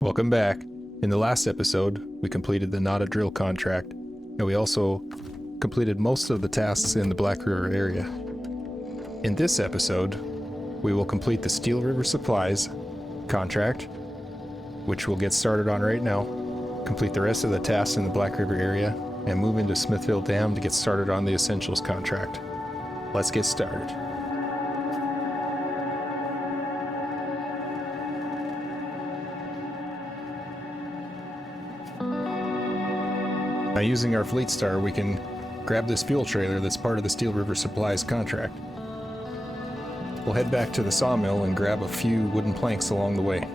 Welcome back. In the last episode, we completed the Not a Drill contract, and we also completed most of the tasks in the Black River area. In this episode, we will complete the Steel River Supplies contract, which we'll get started on right now, complete the rest of the tasks in the Black River area, and move into Smithville Dam to get started on the Essentials contract. Let's get started. Now, using our Fleet Star, we can grab this fuel trailer that's part of the Steel River Supplies contract. We'll head back to the sawmill and grab a few wooden planks along the way.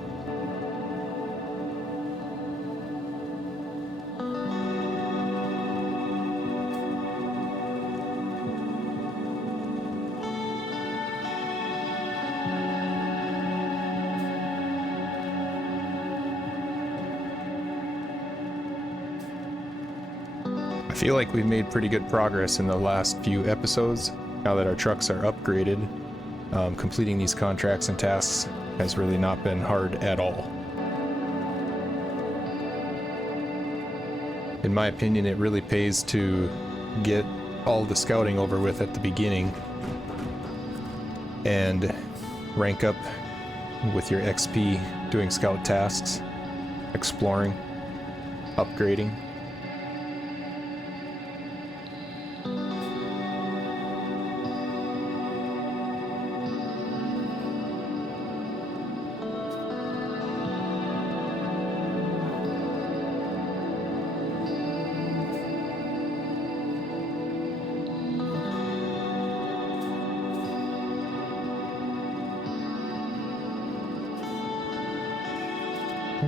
I feel like we've made pretty good progress in the last few episodes. Now that our trucks are upgraded, completing these contracts and tasks has really not been hard at all. In my opinion, it really pays to get all the scouting over with at the beginning and rank up with your XP doing scout tasks, exploring, upgrading.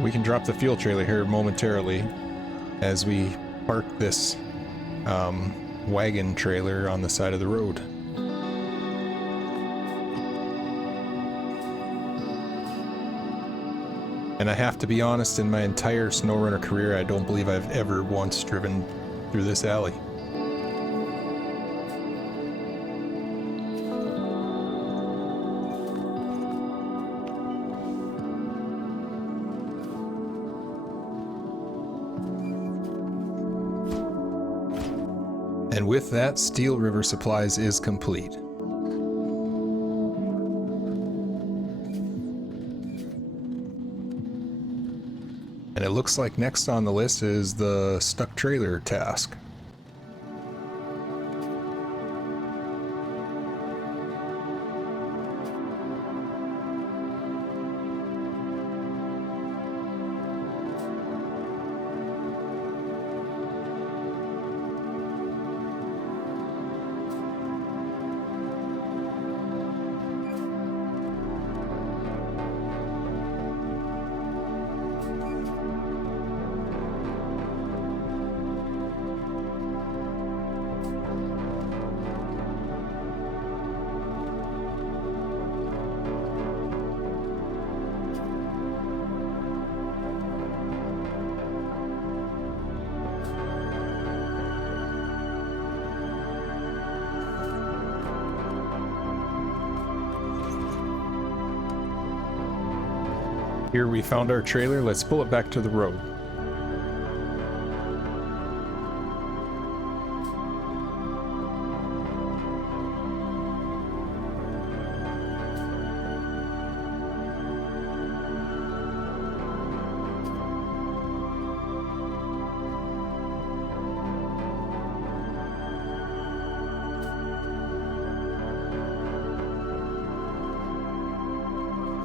We can drop the fuel trailer here momentarily as we park this wagon trailer on the side of the road. And I have to be honest, in my entire SnowRunner career, I don't believe I've ever once driven through this alley. And with that, Steel River Supplies is complete. And it looks like next on the list is the stuck trailer task. Here we found our trailer. Let's pull it back to the road.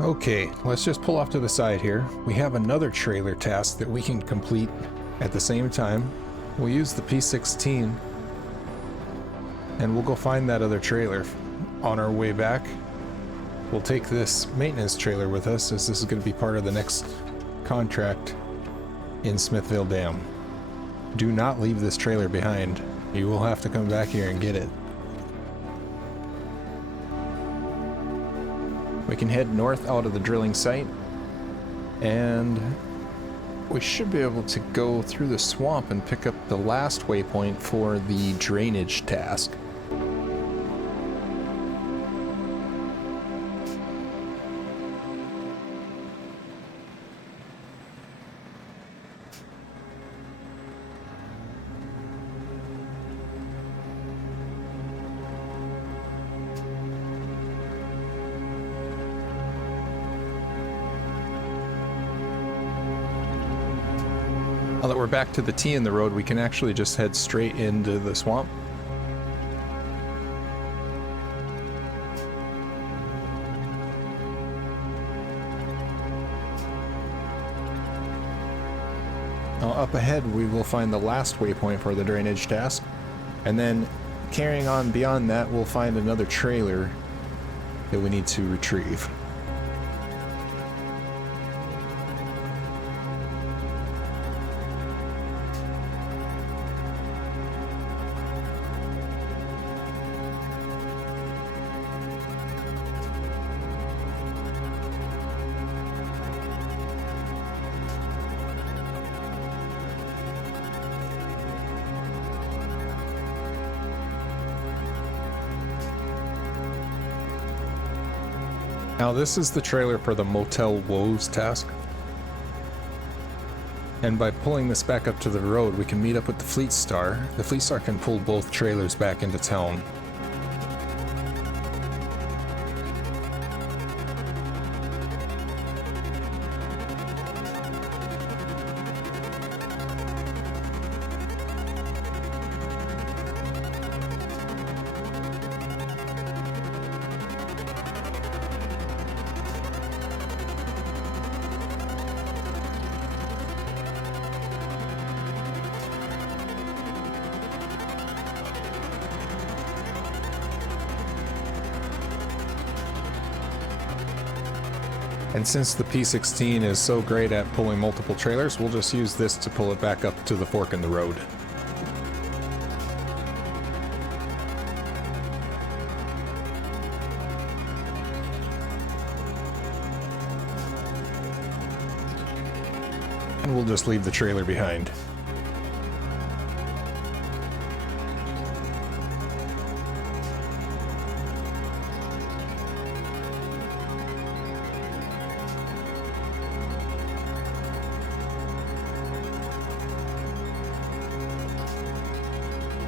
Okay, let's just pull off to the side here. We have another trailer task that we can complete at the same time. We'll use the P16 and we'll go find that other trailer. On our way back, we'll take this maintenance trailer with us, as this is going to be part of the next contract in Smithville Dam. Do not leave this trailer behind. You will have to come back here and get it. We can head north out of the drilling site, and we should be able to go through the swamp and pick up the last waypoint for the drainage task. Now that we're back to the T in the road, we can actually just head straight into the swamp. Now up ahead we will find the last waypoint for the drainage task, and then carrying on beyond that we'll find another trailer that we need to retrieve. Now this is the trailer for the Motel Woes task. And by pulling this back up to the road, we can meet up with the Fleet Star. The Fleet Star can pull both trailers back into town. And since the P16 is so great at pulling multiple trailers, we'll just use this to pull it back up to the fork in the road. And we'll just leave the trailer behind.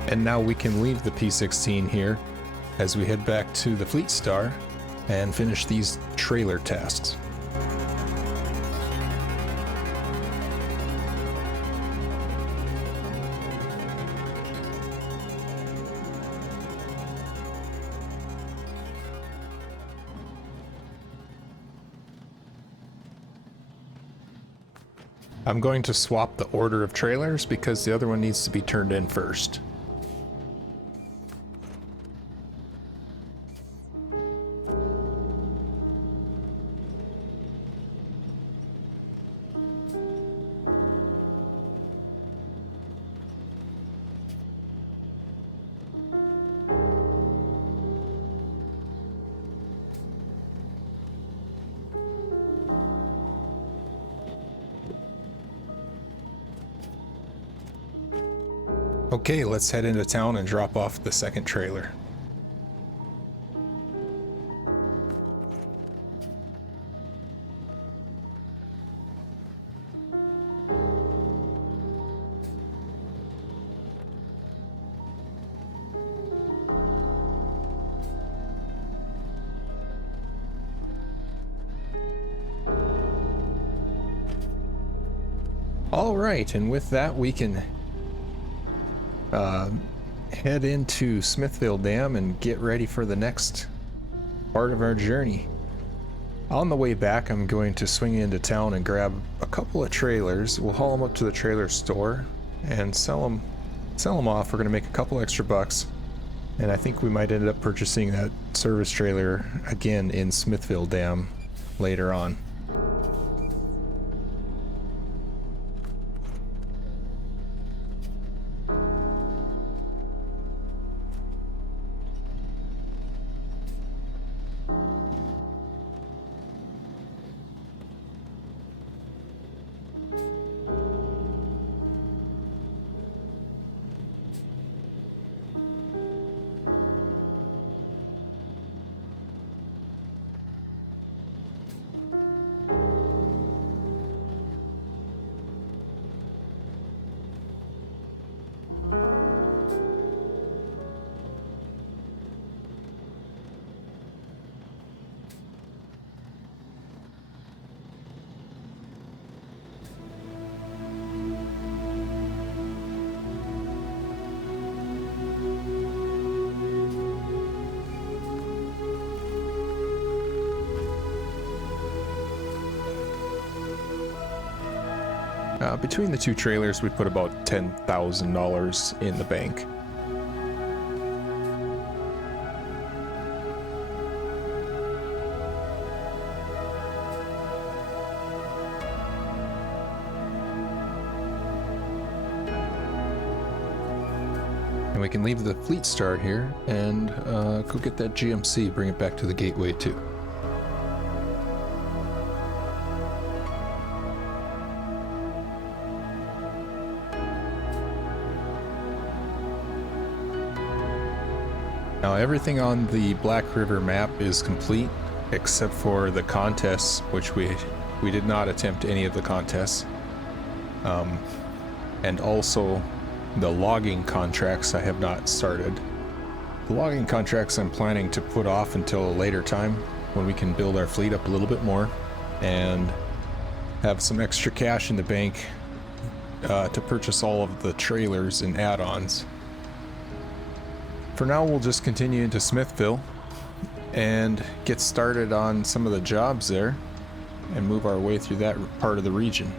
And now we can leave the P16 here as we head back to the Fleet Star and finish these trailer tasks. I'm going to swap the order of trailers because the other one needs to be turned in first. Okay, let's head into town and drop off the second trailer. All right, and with that we can head into Smithville Dam and get ready for the next part of our journey. On the way back, I'm going to swing into town and grab a couple of trailers. We'll haul them up to the trailer store and sell them off. We're going to make a couple extra bucks, and I think we might end up purchasing that service trailer again in Smithville Dam later on. Between the two trailers, we put about $10,000 in the bank. And we can leave the Fleet Star here and go get that GMC, bring it back to the gateway too. Now everything on the Black River map is complete except for the contests, which we did not attempt any of the contests. And also the logging contracts I have not started. The logging contracts I'm planning to put off until a later time when we can build our fleet up a little bit more and have some extra cash in the bank to purchase all of the trailers and add-ons. For now, we'll just continue into Smithville and get started on some of the jobs there and move our way through that part of the region.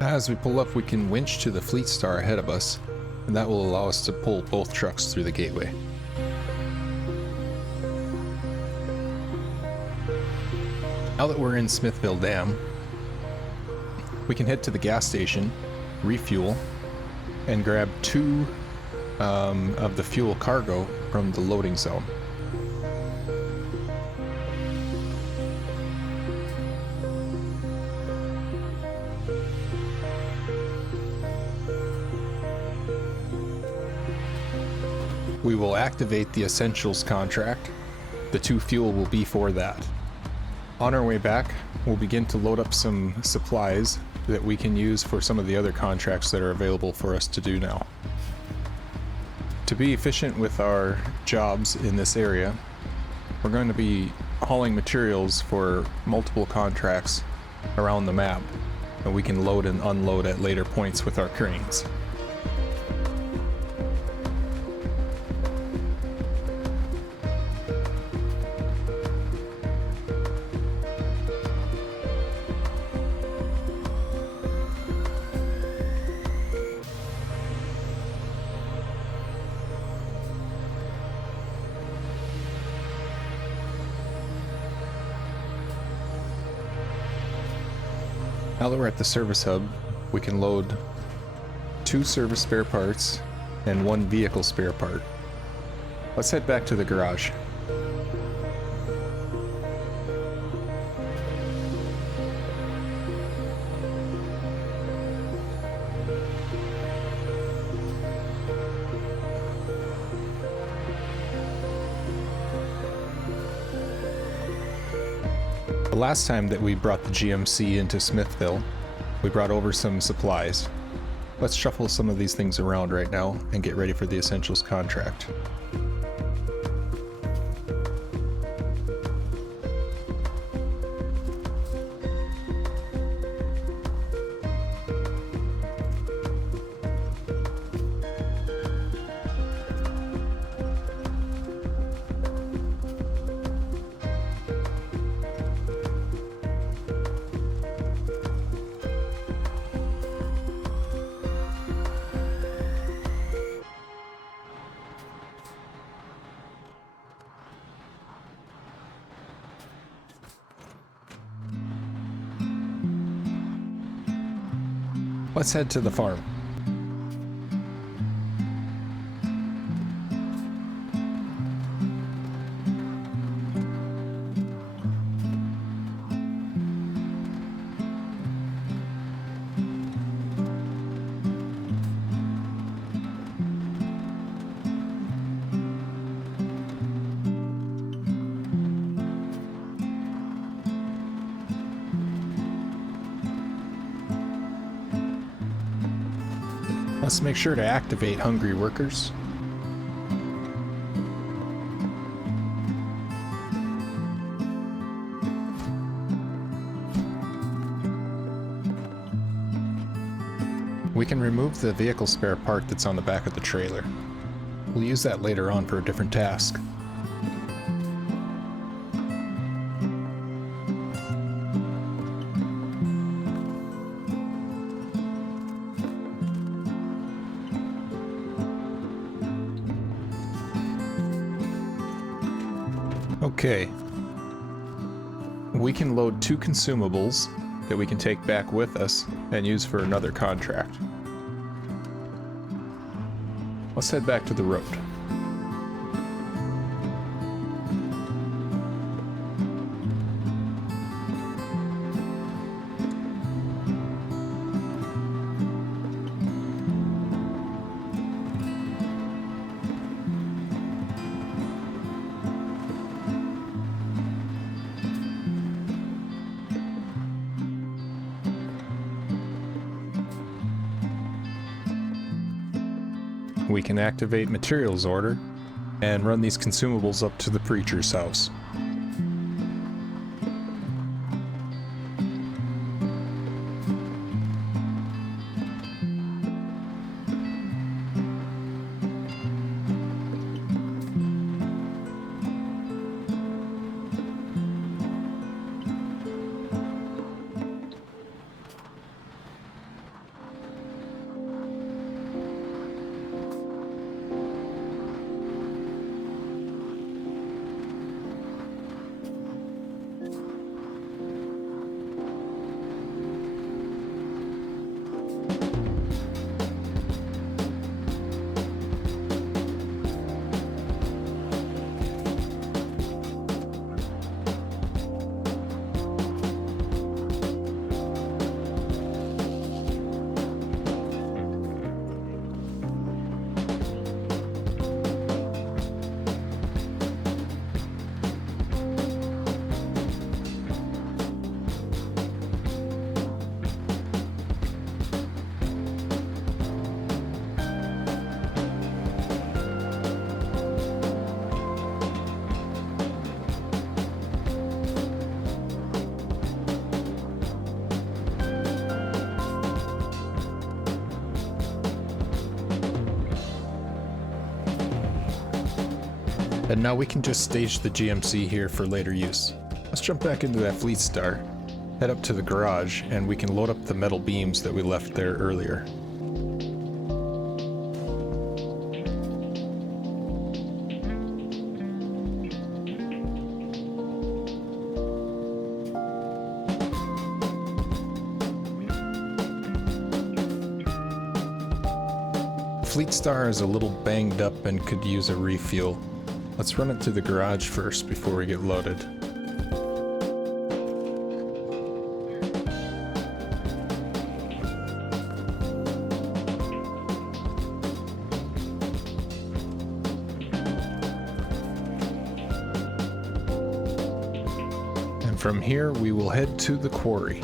As we pull up, we can winch to the Fleet Star ahead of us, and that will allow us to pull both trucks through the gateway. Now that we're in Smithville Dam, we can head to the gas station, refuel, and grab 2 of the fuel cargo from the loading zone. We will activate the Essentials contract. The 2 fuel will be for that. On our way back, we'll begin to load up some supplies that we can use for some of the other contracts that are available for us to do now. To be efficient with our jobs in this area, we're going to be hauling materials for multiple contracts around the map, and we can load and unload at later points with our cranes. Now that we're at the service hub, we can load 2 service spare parts and 1 vehicle spare part. Let's head back to the garage. The last time that we brought the GMC into Smithville, we brought over some supplies. Let's shuffle some of these things around right now and get ready for the Essentials contract. Let's head to the farm. Let's make sure to activate hungry workers. We can remove the vehicle spare part that's on the back of the trailer. We'll use that later on for a different task. Okay, we can load 2 consumables that we can take back with us and use for another contract. Let's head back to the road. We can activate materials order and run these consumables up to the preacher's house. And now we can just stage the GMC here for later use. Let's jump back into that Fleet Star, head up to the garage, and we can load up the metal beams that we left there earlier. Fleet Star is a little banged up and could use a refuel. Let's run it to the garage first before we get loaded. And from here we will head to the quarry.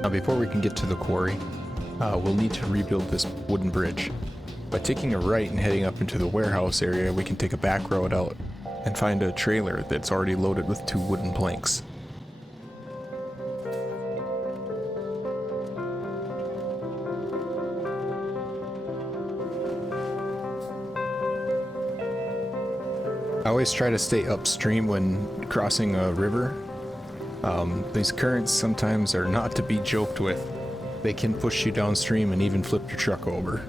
Now before we can get to the quarry, we'll need to rebuild this wooden bridge. By taking a right and heading up into the warehouse area, we can take a back road out and find a trailer that's already loaded with 2 wooden planks. I always try to stay upstream when crossing a river. These currents sometimes are not to be joked with. They can push you downstream and even flip your truck over.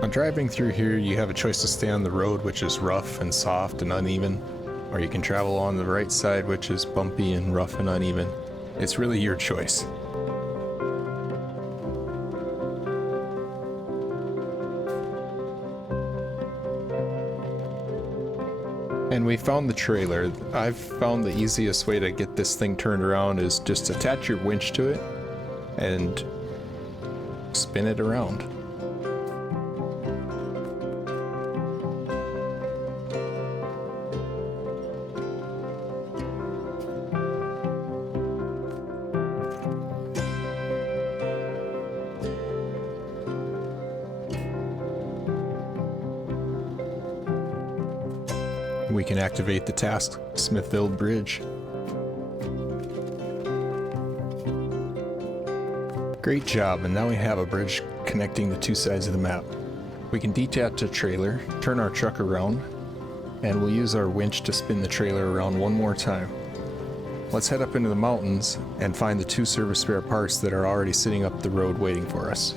On driving through here, you have a choice to stay on the road, which is rough and soft and uneven, or you can travel on the right side, which is bumpy and rough and uneven. It's really your choice. And we found the trailer. I've found the easiest way to get this thing turned around is just attach your winch to it and spin it around. We can activate the task Smithville Bridge. Great job, and now we have a bridge connecting the 2 sides of the map. We can detach a trailer, turn our truck around, and we'll use our winch to spin the trailer around one more time. Let's head up into the mountains and find the 2 service spare parts that are already sitting up the road waiting for us.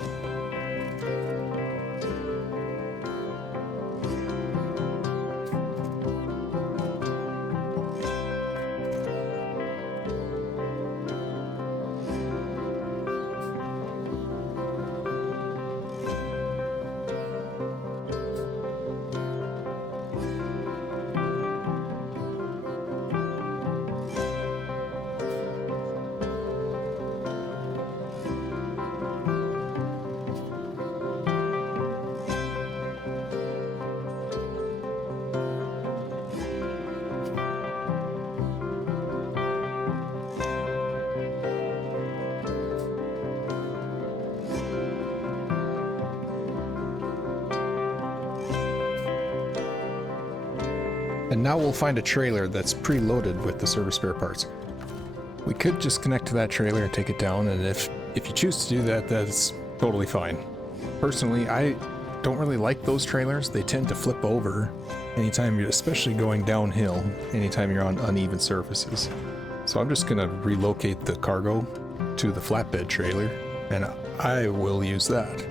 And now we'll find a trailer that's preloaded with the service spare parts. We could just connect to that trailer and take it down, and if you choose to do that, that's totally fine. Personally, I don't really like those trailers. They tend to flip over anytime you're, especially going downhill, anytime you're on uneven surfaces. So I'm just gonna relocate the cargo to the flatbed trailer, and I will use that.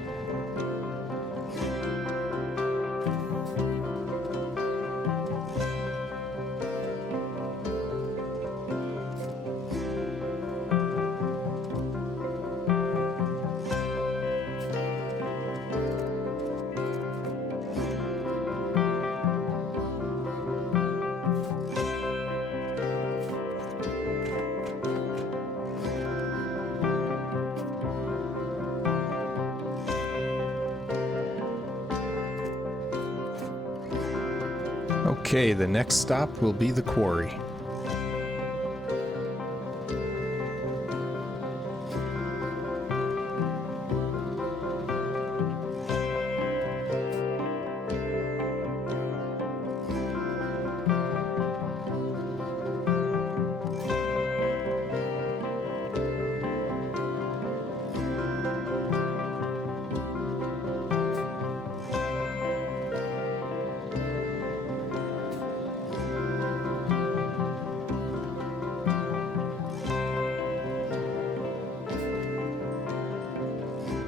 Okay, the next stop will be the quarry.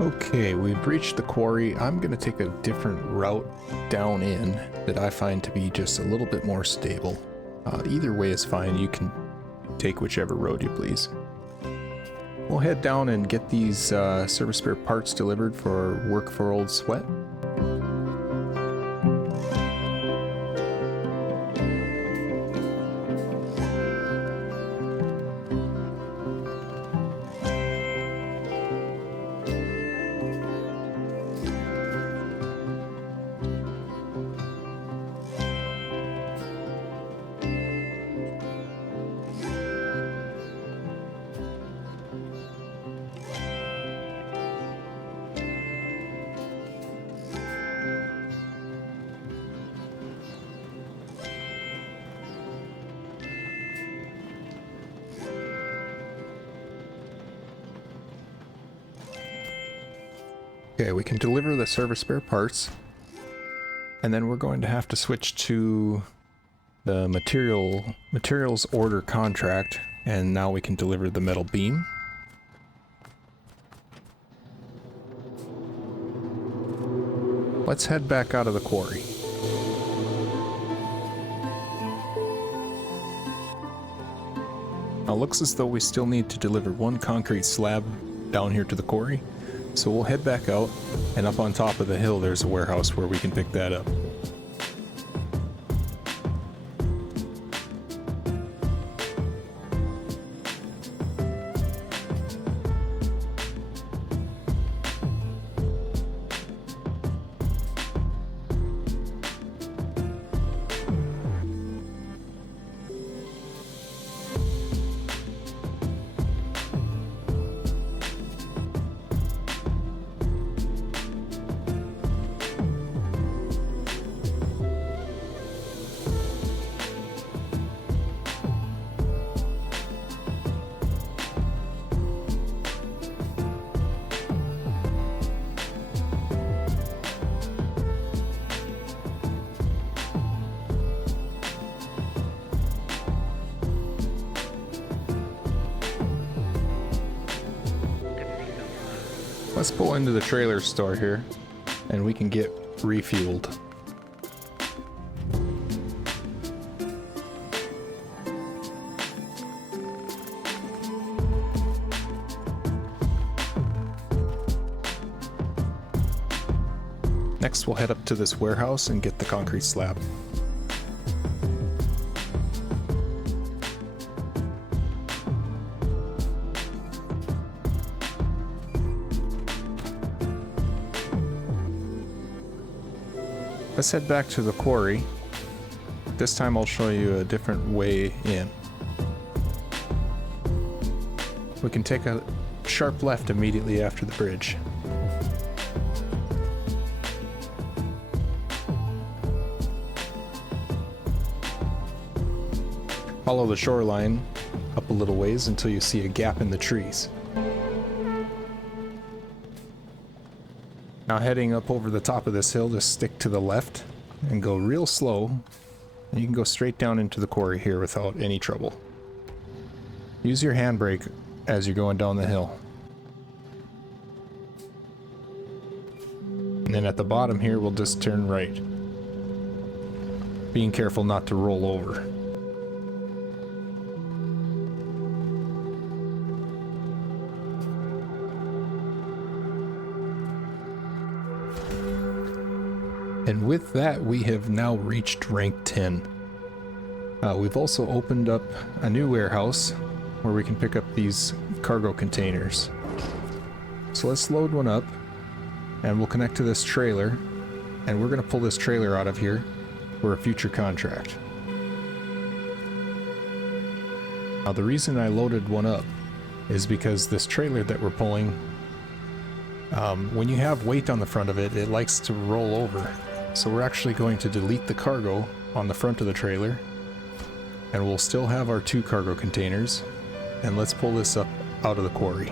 Okay, we've reached the quarry. I'm going to take a different route down in that I find to be just a little bit more stable. Either way is fine. You can take whichever road you please. We'll head down and get these service spare parts delivered for Work for Old Sweat. Okay, we can deliver the service spare parts. And then we're going to have to switch to the materials order contract. And now we can deliver the metal beam. Let's head back out of the quarry. Now it looks as though we still need to deliver one concrete slab down here to the quarry. So we'll head back out, and up on top of the hill there's a warehouse where we can pick that up. Let's pull into the trailer store here, and we can get refueled. Next, we'll head up to this warehouse and get the concrete slab. Let's head back to the quarry. This time I'll show you a different way in. We can take a sharp left immediately after the bridge. Follow the shoreline up a little ways until you see a gap in the trees. Now heading up over the top of this hill, just stick to the left and go real slow, and you can go straight down into the quarry here without any trouble. Use your handbrake as you're going down the hill. And then at the bottom here, we'll just turn right, being careful not to roll over. And with that, we have now reached rank 10. We've also opened up a new warehouse where we can pick up these cargo containers. So let's load one up, and we'll connect to this trailer, and we're going to pull this trailer out of here for a future contract. Now the reason I loaded one up is because this trailer that we're pulling, when you have weight on the front of it, it likes to roll over. So we're actually going to delete the cargo on the front of the trailer, and we'll still have our 2 cargo containers, and let's pull this up out of the quarry.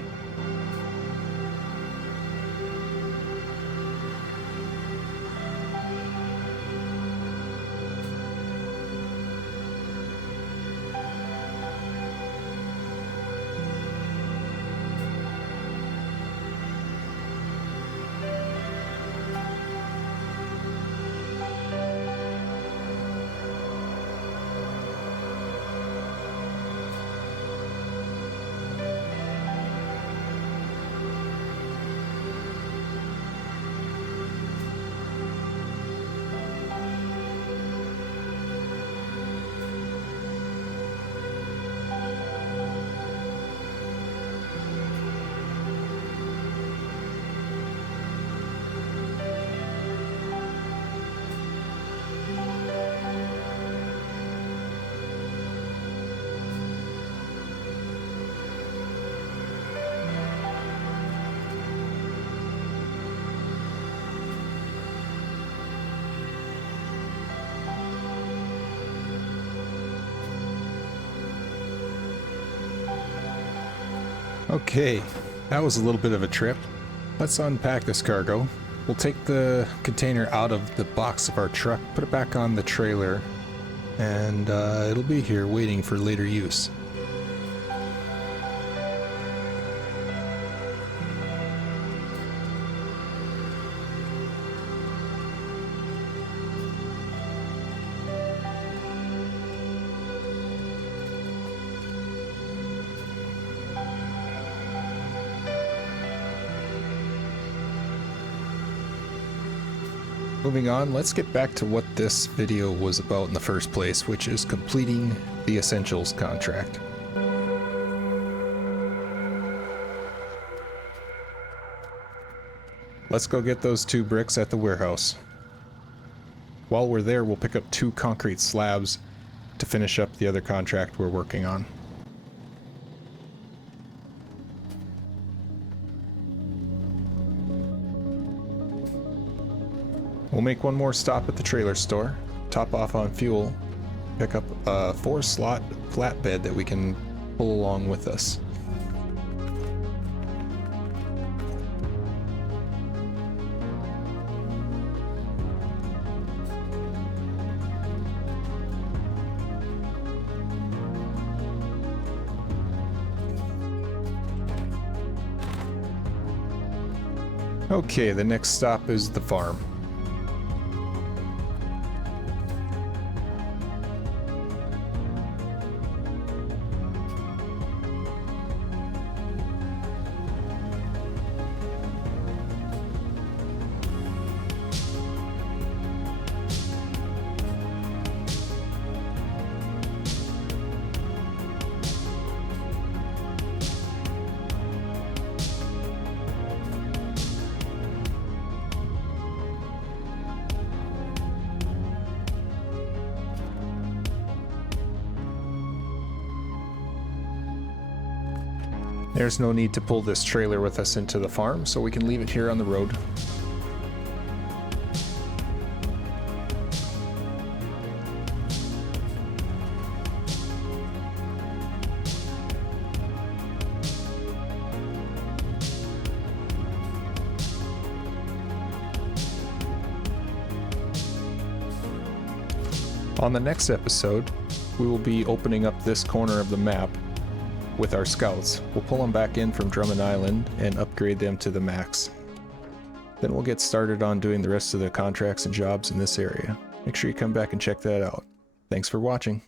Okay, that was a little bit of a trip, Let's unpack this cargo. We'll take the container out of the box of our truck, put it back on the trailer, and it'll be here waiting for later use. Moving on, let's get back to what this video was about in the first place, which is completing the Essentials contract. Let's go get those 2 bricks at the warehouse. While we're there, we'll pick up 2 concrete slabs to finish up the other contract we're working on. We'll make one more stop at the trailer store, top off on fuel, pick up a 4-slot flatbed that we can pull along with us. Okay, the next stop is the farm. There's no need to pull this trailer with us into the farm, so we can leave it here on the road. On the next episode, we will be opening up this corner of the map with our scouts. We'll pull them back in from Drummond Island and upgrade them to the max. Then we'll get started on doing the rest of the contracts and jobs in this area. Make sure you come back and check that out. Thanks for watching.